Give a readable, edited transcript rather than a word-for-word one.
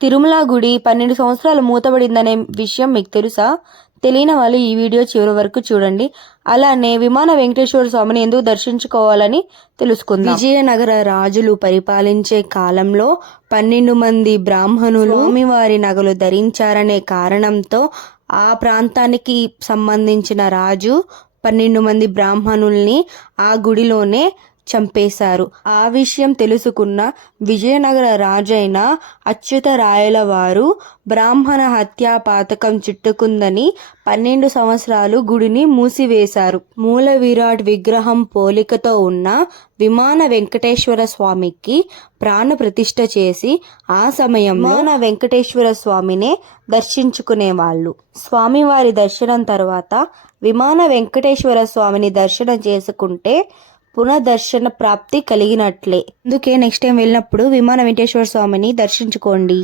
తిరుమల గుడి 12 సంవత్సరాలు మూతబడిందనే విషయం మీకు తెలుసా? తెలియని వాళ్ళు ఈ వీడియో చివరి వరకు చూడండి. అలానే విమాన వెంకటేశ్వర స్వామిని ఎందుకు దర్శించుకోవాలని తెలుసుకుందాం. విజయనగర రాజులు పరిపాలించే కాలంలో 12 మంది బ్రాహ్మణులు స్వామివారి నగలు ధరించారనే కారణంతో ఆ ప్రాంతానికి సంబంధించిన రాజు 12 మంది బ్రాహ్మణుల్ని ఆ గుడిలోనే చంపేశారు. ఆ విషయం తెలుసుకున్న విజయనగర రాజైన అచ్యుతరాయల వారు బ్రాహ్మణ హత్యా పాతకం చుట్టుకుందని 12 సంవత్సరాలు గుడిని మూసివేశారు. మూల విరాట్ విగ్రహం పోలికతో ఉన్న విమాన వెంకటేశ్వర స్వామికి ప్రాణ ప్రతిష్ఠ చేసి ఆ సమయంలో విమాన వెంకటేశ్వర స్వామినే దర్శించుకునేవాళ్ళు. స్వామివారి దర్శనం తర్వాత విమాన వెంకటేశ్వర స్వామిని దర్శనం చేసుకుంటే పునఃదర్శన ప్రాప్తి కలిగినట్లే. అందుకే నెక్స్ట్ టైం వెళ్ళినప్పుడు విమాన వెంకటేశ్వర స్వామిని దర్శించుకోండి.